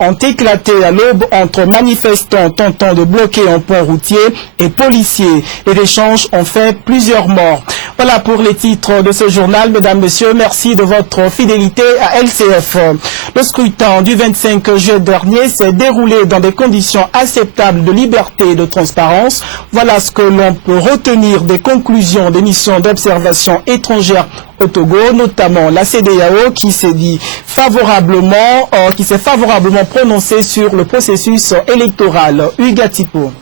ont éclaté à l'aube entre manifestants tentant de bloquer un pont routier et policiers. Les échanges ont fait plusieurs morts. Voilà pour les titres de ce journal. Mesdames, Messieurs, merci de votre fidélité à LCF. Le scrutin du 25 juillet dernier s'est déroulé dans des conditions acceptables de liberté et de transparence. Voilà ce que l'on peut retenir des conclusions des missions d'observation étrangère au Togo, notamment la CEDEAO qui s'est favorablement prononcée sur le processus électoral. Hugues Atipo.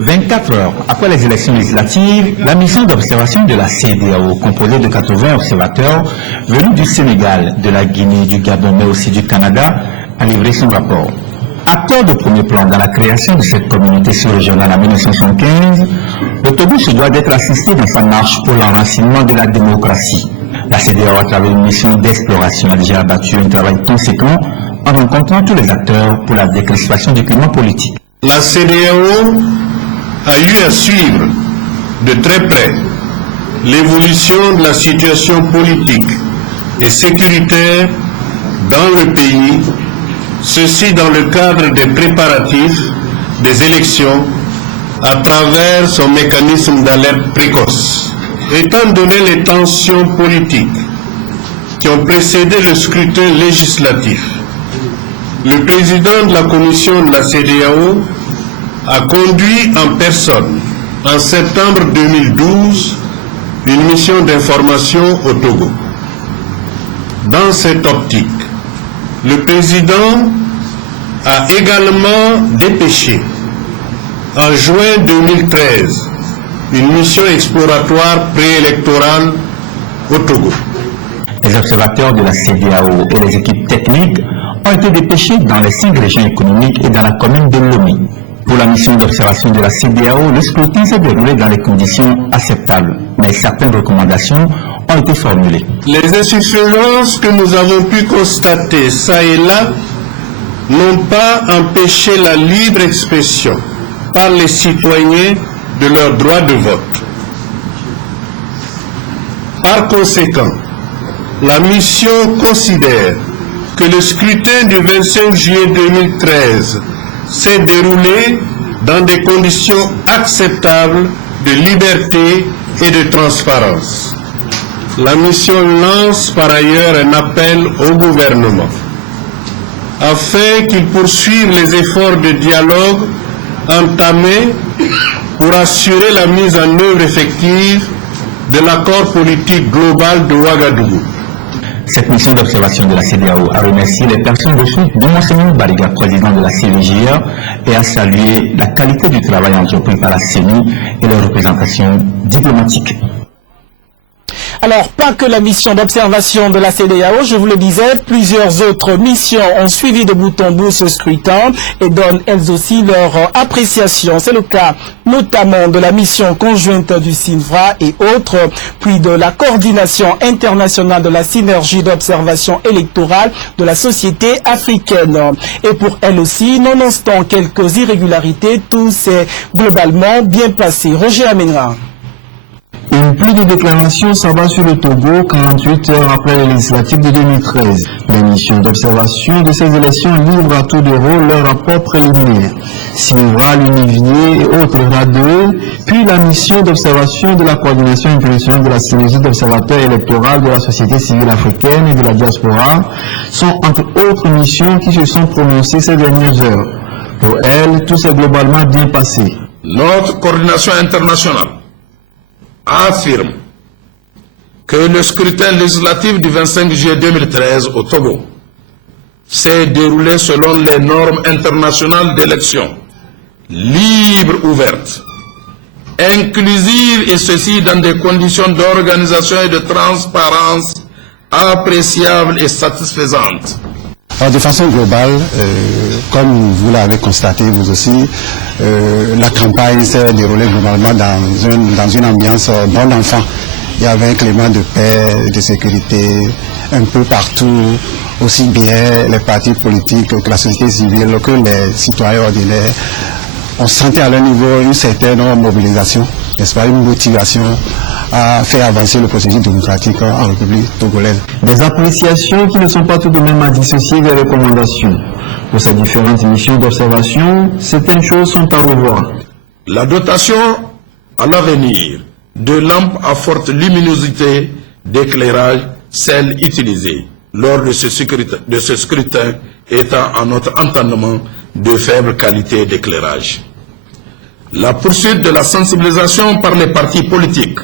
24 heures après les élections législatives, la mission d'observation de la CEDEAO, composée de 80 observateurs venus du Sénégal, de la Guinée, du Gabon, mais aussi du Canada, a livré son rapport. Acteur de premier plan dans la création de cette communauté sous-régionale en 1975, le Togo se doit d'être assisté dans sa marche pour l'enracinement de la démocratie. La CEDEAO, à travers une mission d'exploration, a déjà abattu un travail conséquent en rencontrant tous les acteurs pour la décrispation du climat politique. La CEDEAO a eu à suivre de très près l'évolution de la situation politique et sécuritaire dans le pays, ceci dans le cadre des préparatifs des élections à travers son mécanisme d'alerte précoce. Étant donné les tensions politiques qui ont précédé le scrutin législatif, le président de la commission de la CEDEAO a conduit en personne, en septembre 2012, une mission d'information au Togo. Dans cette optique, le président a également dépêché, en juin 2013, une mission exploratoire préélectorale au Togo. Les observateurs de la CEDEAO et les équipes techniques ont été dépêchés dans les 5 régions économiques et dans la commune de Lomé. Pour la mission d'observation de la CEDEAO, le scrutin s'est déroulé dans les conditions acceptables, mais certaines recommandations ont été formulées. Les insuffisances que nous avons pu constater ça et là n'ont pas empêché la libre expression par les citoyens de leur droit de vote. Par conséquent, la mission considère que le scrutin du 25 juillet 2013 s'est déroulé dans des conditions acceptables de liberté et de transparence. La mission lance par ailleurs un appel au gouvernement afin qu'il poursuive les efforts de dialogue entamés pour assurer la mise en œuvre effective de l'accord politique global de Ouagadougou. Cette mission d'observation de la CEDEAO a remercié les personnes ressources de Monseigneur Bariga, président de la CVJA, et a salué la qualité du travail entrepris par la CENI et les représentations diplomatiques. Alors, pas que la mission d'observation de la CEDEAO, je vous le disais, plusieurs autres missions ont suivi de bout en bout ce scrutin et donnent elles aussi leur appréciation. C'est le cas notamment de la mission conjointe du CINFRA et autres, puis de la coordination internationale de la synergie d'observation électorale de la société africaine. Et pour elle aussi, nonobstant quelques irrégularités, tout s'est globalement bien passé. Roger Amenra. Une pluie de déclarations s'abat sur le Togo 48 heures après les législatives de 2013. Les missions d'observation de ces élections livrent à tour de rôle leur rapport préliminaire. CINFRA, l'UNIVIer et autres RADE, puis la mission d'observation de la coordination internationale de la synergie d'observateurs électoraux de la société civile africaine et de la diaspora sont entre autres missions qui se sont prononcées ces dernières heures. Pour elles, tout s'est globalement bien passé. Notre coordination internationale affirme que le scrutin législatif du 25 juillet 2013 au Togo s'est déroulé selon les normes internationales d'élection, libre, ouverte, inclusive et ceci dans des conditions d'organisation et de transparence appréciables et satisfaisantes. Alors, de façon globale, comme vous l'avez constaté vous aussi, la campagne s'est déroulée globalement dans une ambiance bon enfant. Il y avait un climat de paix, de sécurité un peu partout, aussi bien les partis politiques que la société civile, que les citoyens ordinaires. On sentait à leur niveau une certaine mobilisation, n'est-ce pas, une motivation à faire avancer le processus démocratique en République togolaise. Des appréciations qui ne sont pas tout de même à dissocier des recommandations. Pour ces différentes missions d'observation, certaines choses sont à revoir. La dotation à l'avenir de lampes à forte luminosité d'éclairage, celles utilisées lors de ce scrutin étant à notre entendement de faible qualité d'éclairage. La poursuite de la sensibilisation par les partis politiques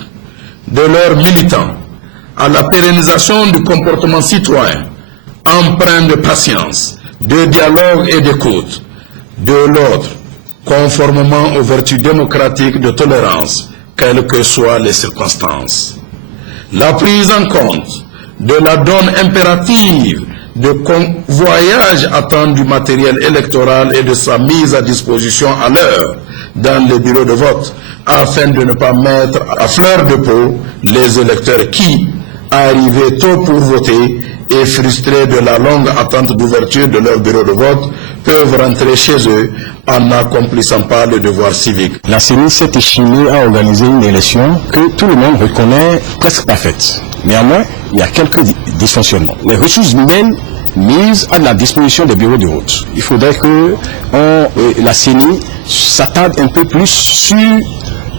de leurs militants à la pérennisation du comportement citoyen empreint de patience, de dialogue et d'écoute, de l'ordre, conformément aux vertus démocratiques de tolérance, quelles que soient les circonstances. La prise en compte de la donne impérative de convoyage à temps du matériel électoral et de sa mise à disposition à l'heure dans les bureaux de vote, afin de ne pas mettre à fleur de peau les électeurs qui, arrivés tôt pour voter et frustrés de la longue attente d'ouverture de leur bureau de vote, peuvent rentrer chez eux en n'accomplissant pas le devoir civique. La CENI s'est échinée à organiser une élection que tout le monde reconnaît presque parfaite. Néanmoins, il y a quelques dysfonctionnements. Les ressources humaines mises à la disposition des bureaux de vote. Il faudrait que la CENI s'attarde un peu plus sur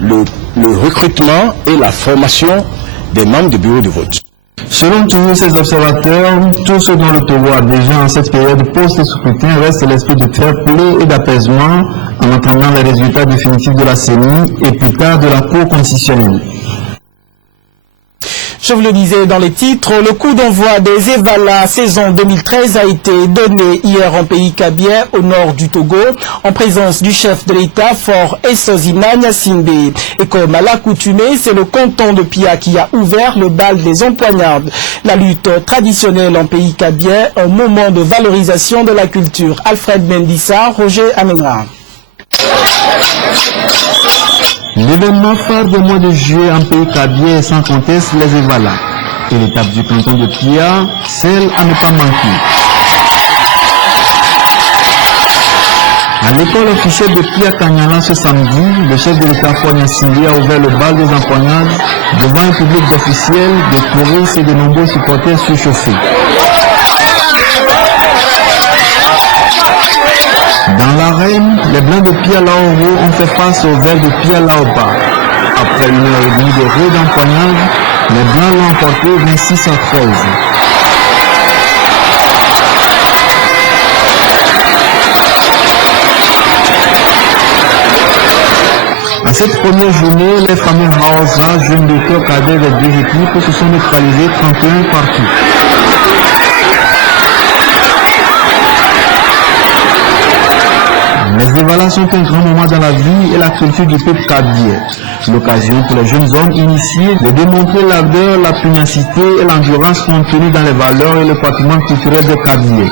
le recrutement et la formation des membres des bureaux de vote. Selon tous ces observateurs, tout ce dont le Togo a besoin en cette période post-scrutin reste l'esprit de fair play et d'apaisement en attendant les résultats définitifs de la CENI et plus tard de la Cour constitutionnelle. Je vous le disais dans les titres, le coup d'envoi des Evala saison 2013 a été donné hier en pays Kabie, au nord du Togo, en présence du chef de l'État, Fort Essozina Nyasimbe. Et comme à l'accoutumée, c'est le canton de Pia qui a ouvert le bal des empoignades. La lutte traditionnelle en pays Kabie, un moment de valorisation de la culture. Alfred Mendissa, Roger Amenra. L'événement phare du mois de juillet en pays Kabie est sans conteste les Evala. Et l'étape du canton de Pia, celle à ne pas manquer. À l'école officielle de Pia Kanyala ce samedi, le chef de l'État Fort Nyasimbe a ouvert le bal des empoignades devant un public d'officiels, de touristes et de nombreux supporters surchauffés. Dans l'arène, les Blancs de Pia Laoro ont fait face aux Verts de Pia Laoba. Après 1 heure et demie de rue d'empoignade, les Blancs l'ont emporté 26 à 13. À cette première journée, les familles Haosa, jeunes lutteurs cadets des deux équipes, se sont neutralisés 31 partout. Les Evala sont un grand moment dans la vie et la culture du peuple kabie. L'occasion pour les jeunes hommes initiés de démontrer l'ardeur, la pugnacité et l'endurance contenues dans les valeurs et le patrimoine culturel des Kabyles.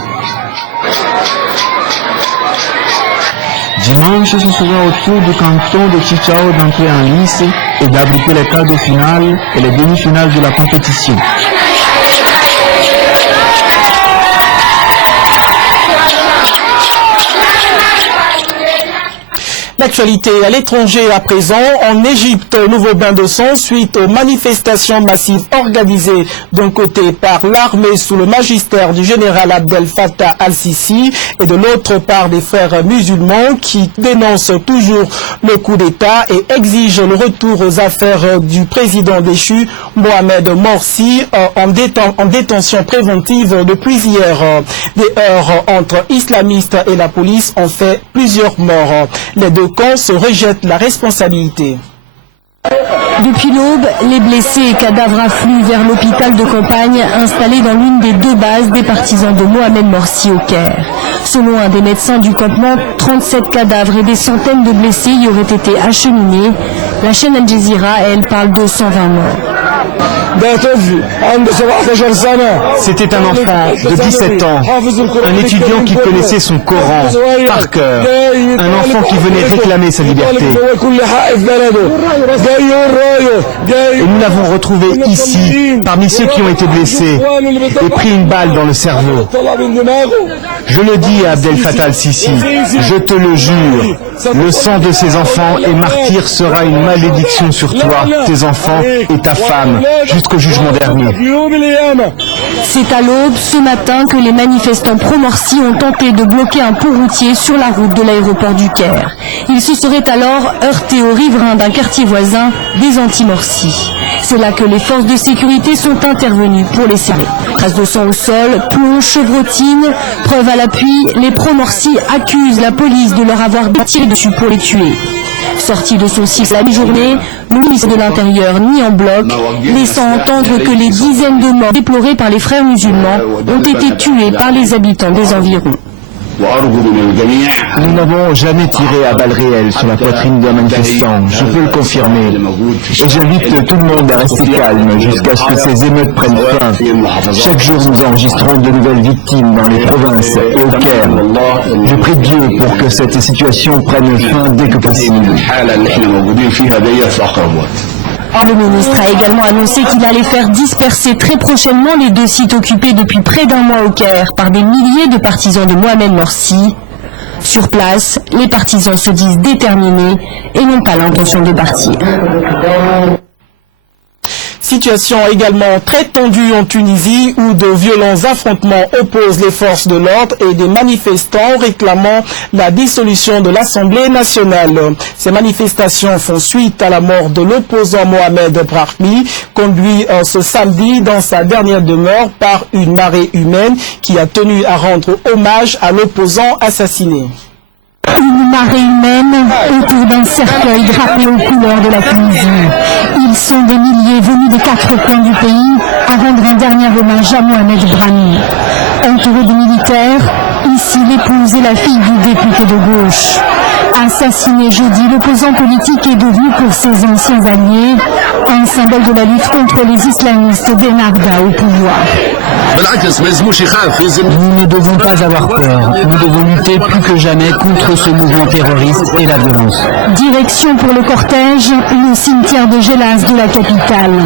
Dimanche, ce sera au tour du canton de Chichao d'entrer en lice et d'abriter les quarts de finale et les demi-finales de la compétition. L'actualité à l'étranger à présent, en Égypte, nouveau bain de sang suite aux manifestations massives organisées d'un côté par l'armée sous le magistère du général Abdel Fattah al-Sisi et de l'autre par des frères musulmans qui dénoncent toujours le coup d'État et exigent le retour aux affaires du président déchu Mohamed Morsi en détention préventive depuis hier. Des heurts entre islamistes et la police ont fait plusieurs morts. Les deux camps se rejettent la responsabilité. Depuis l'aube, les blessés et cadavres affluent vers l'hôpital de campagne installé dans l'une des deux bases des partisans de Mohamed Morsi au Caire. Selon un des médecins du campement, 37 cadavres et des centaines de blessés y auraient été acheminés. La chaîne Al Jazeera, elle, parle de 120 morts. C'était un enfant de 17 ans, un étudiant qui connaissait son Coran par cœur, un enfant qui venait réclamer sa liberté. Et nous l'avons retrouvé ici, parmi ceux qui ont été blessés et pris une balle dans le cerveau. Je le dis à Abdel Fattah al-Sisi, je te le jure, le sang de ces enfants et martyrs sera une malédiction sur toi, tes enfants et ta femme, jusqu'au jugement dernier. C'est à l'aube, ce matin, que les manifestants pro-Morsi ont tenté de bloquer un pont routier sur la route de l'aéroport du Caire. Ils se seraient alors heurtés aux riverains d'un quartier voisin, des anti-Morsi. C'est là que les forces de sécurité sont intervenues pour les serrer. Traces de sang au sol, plombs, chevrotines, preuve à l'appui, les pro-Morsi accusent la police de leur avoir tiré dessus pour les tuer. Sorti de son site la mi-journée, le ministre de l'Intérieur nie en bloc, laissant entendre que les dizaines de morts déplorés par les frères musulmans ont été tués par les habitants des environs. Nous n'avons jamais tiré à balles réelles sur la poitrine d'un manifestant, je peux le confirmer. Et j'invite tout le monde à rester calme jusqu'à ce que ces émeutes prennent fin. Chaque jour, nous enregistrons de nouvelles victimes dans les provinces et au Caire. Je prie Dieu pour que cette situation prenne fin dès que possible. Le ministre a également annoncé qu'il allait faire disperser très prochainement les 2 sites occupés depuis près d'un mois au Caire par des milliers de partisans de Mohamed Morsi. Sur place, les partisans se disent déterminés et n'ont pas l'intention de partir. Situation également très tendue en Tunisie où de violents affrontements opposent les forces de l'ordre et des manifestants réclamant la dissolution de l'Assemblée nationale. Ces manifestations font suite à la mort de l'opposant Mohamed Brahmi, conduit ce samedi dans sa dernière demeure par une marée humaine qui a tenu à rendre hommage à l'opposant assassiné. Une marée humaine autour d'un cercueil drapé aux couleurs de la Tunisie. Ils sont des milliers venus des 4 coins du pays à rendre un dernier hommage à Mohamed Brahmi. Entouré de militaires, ici l'épouse et la fille du député de gauche. Assassiné jeudi, l'opposant politique est devenu pour ses anciens alliés un symbole de la lutte contre les islamistes d'Ennahda au pouvoir. Nous ne devons pas avoir peur. Nous devons lutter plus que jamais contre ce mouvement terroriste et la violence. Direction pour le cortège, le cimetière de Gélas de la capitale.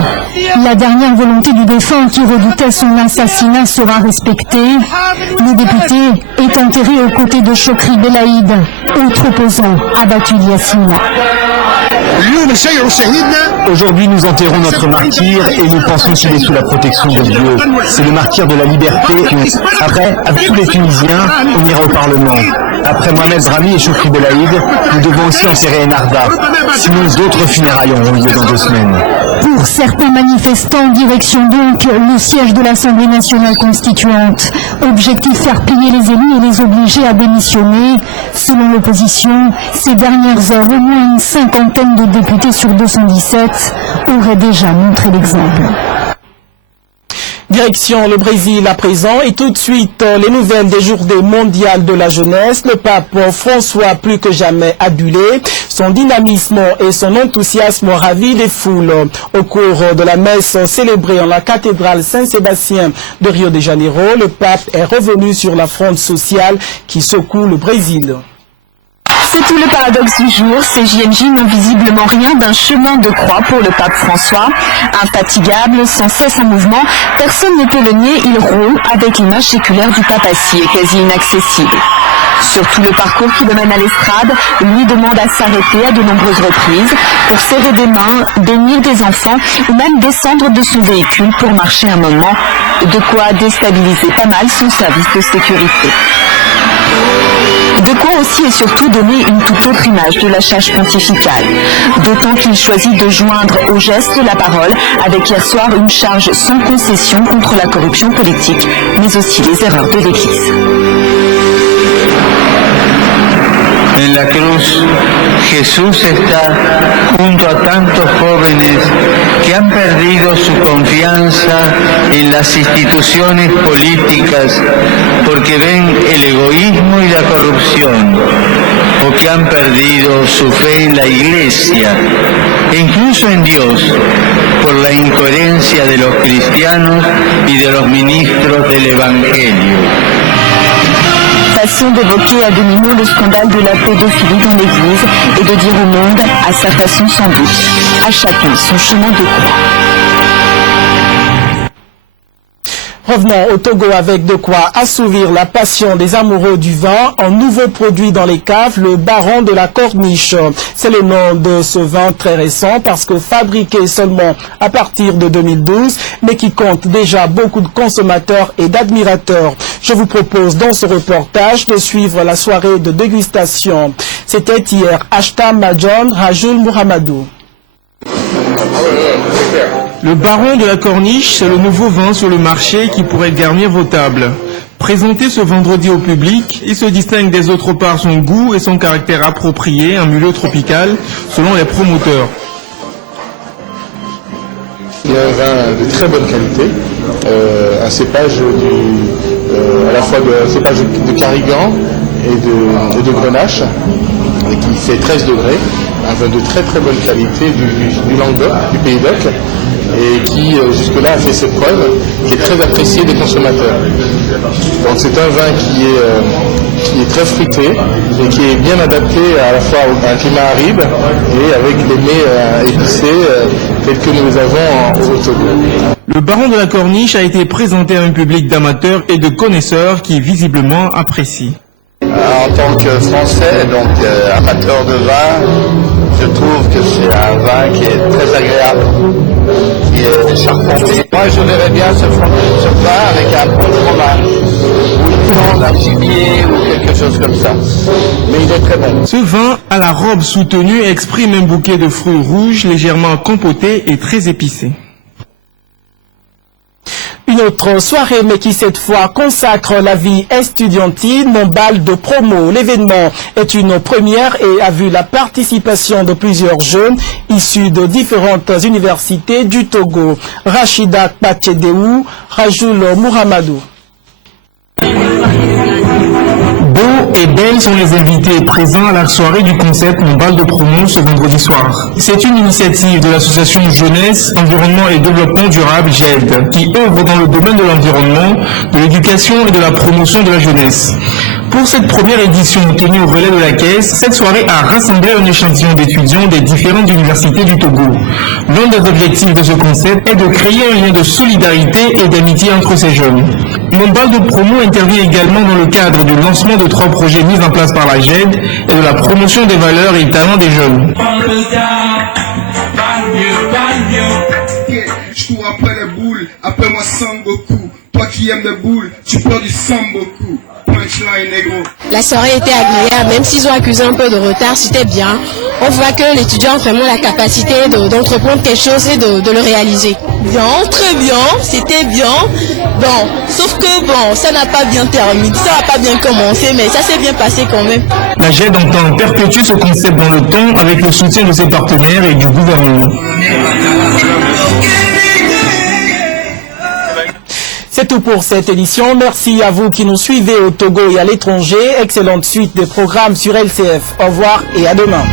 La dernière volonté du défunt qui redoutait son assassinat sera respectée. Le député est enterré aux côtés de Chokri Belaïd, autre opposant abattu il y a 6 mois. Aujourd'hui, nous enterrons notre martyr et nous pensons qu'il est sous la protection de Dieu. C'est le martyr de la liberté. Après, avec tous les Tunisiens, on ira au Parlement. Après Mohamed Brahmi et Chokri Belaïd, nous devons aussi enterrer Ennahda. Sinon, d'autres funérailles auront lieu dans 2 semaines. Pour certains manifestants, direction donc le siège de l'Assemblée nationale constituante. Objectif faire plier les élus et les obliger à démissionner. Selon l'opposition, ces dernières heures, au moins une 50aine de députés sur 217 auraient déjà montré l'exemple. Direction le Brésil à présent et tout de suite les nouvelles des journées mondiales de la jeunesse. Le pape François, plus que jamais adulé, son dynamisme et son enthousiasme ravit les foules. Au cours de la messe célébrée en la cathédrale Saint-Sébastien de Rio de Janeiro, le pape est revenu sur la fronde sociale qui secoue le Brésil. C'est tout le paradoxe du jour. Ces JMJ n'ont visiblement rien d'un chemin de croix pour le pape François. Infatigable, sans cesse en mouvement, personne ne peut le nier, il roule avec l'image séculaire du pape assis et quasi inaccessible. Sur tout le parcours qui le mène à l'estrade, lui demande à s'arrêter à de nombreuses reprises pour serrer des mains, bénir des enfants ou même descendre de son véhicule pour marcher un moment. De quoi déstabiliser pas mal son service de sécurité. De quoi aussi et surtout donner une toute autre image de la charge pontificale. D'autant qu'il choisit de joindre au geste la parole avec hier soir une charge sans concession contre la corruption politique, mais aussi les erreurs de l'Église. en la cruz, Jesús está junto a tantos jóvenes que han perdido su confianza en las instituciones políticas porque ven el egoísmo y la corrupción, o que han perdido su fe en la Iglesia e incluso en Dios por la incoherencia de los cristianos y de los ministros del Evangelio. Façon d'évoquer à demi-mot le scandale de la pédophilie dans l'Église et de dire au monde, à sa façon sans doute, à chacun son chemin de croix. Revenons au Togo avec de quoi assouvir la passion des amoureux du vin. Un nouveau produit dans les caves, le Baron de la Corniche. C'est le nom de ce vin très récent parce que fabriqué seulement à partir de 2012, mais qui compte déjà beaucoup de consommateurs et d'admirateurs. Je vous propose dans ce reportage de suivre la soirée de dégustation. C'était hier Ashtam Majon Rajoul Mohamedou. Le Baron de la Corniche, c'est le nouveau vin sur le marché qui pourrait garnir vos tables. Présenté ce vendredi au public, il se distingue des autres par son goût et son caractère approprié, un milieu tropical, selon les promoteurs. Il y a un vin de très bonne qualité, un cépage à la fois de cépage de Carignan et de Grenache, qui fait 13 degrés, un vin de très très bonne qualité du Languedoc, du Pays d'Oc, et qui jusque-là a fait ses preuves, qui est très apprécié des consommateurs. Donc c'est un vin qui est très fruité et qui est bien adapté à la fois à un climat aride et avec des mets épicés tels que nous les avons au Togo. Le Baron de la Corniche a été présenté à un public d'amateurs et de connaisseurs qui visiblement apprécie. En tant que Français, donc amateur de vin, je trouve que c'est un vin qui est très agréable, qui est charpentier. Moi, je verrais bien ce vin avec un bon fromage, ou une viande, un gibier, ou quelque chose comme ça. Mais il est très bon. Ce vin, à la robe soutenue, exprime un bouquet de fruits rouges légèrement compotés et très épicés. Une autre soirée, mais qui cette fois consacre la vie estudiantine, mon bal de promo. L'événement est une première et a vu la participation de plusieurs jeunes issus de différentes universités du Togo. Rachida Kpatchedeou, Rajoul Mohamedou. Beaux et belles sont les invités présents à la soirée du concept Mon bal de promo ce vendredi soir. C'est une initiative de l'association Jeunesse, Environnement et Développement Durable GED, qui œuvre dans le domaine de l'environnement, de l'éducation et de la promotion de la jeunesse. Pour cette première édition tenue au relais de la Caisse, cette soirée a rassemblé un échantillon d'étudiants des différentes universités du Togo. L'un des objectifs de ce concept est de créer un lien de solidarité et d'amitié entre ces jeunes. Mon bal de promo intervient également dans le cadre du lancement de 3 projets mis en place par la GED et de la promotion des valeurs et talents des jeunes. Je cours après les boules, appelle-moi Sangoku. Toi qui aimes les boules, tu pleures du Samboku. La soirée était agréable, même s'ils ont accusé un peu de retard, c'était bien. On voit que l'étudiant a vraiment la capacité d'entreprendre quelque chose et de le réaliser. Bien, très bien, c'était bien. Bon, sauf que bon, ça n'a pas bien terminé, ça n'a pas bien commencé, mais ça s'est bien passé quand même. La GED entend perpétuer ce concept dans le temps avec le soutien de ses partenaires et du gouvernement. C'est tout pour cette édition. Merci à vous qui nous suivez au Togo et à l'étranger. Excellente suite des programmes sur LCF. Au revoir et à demain.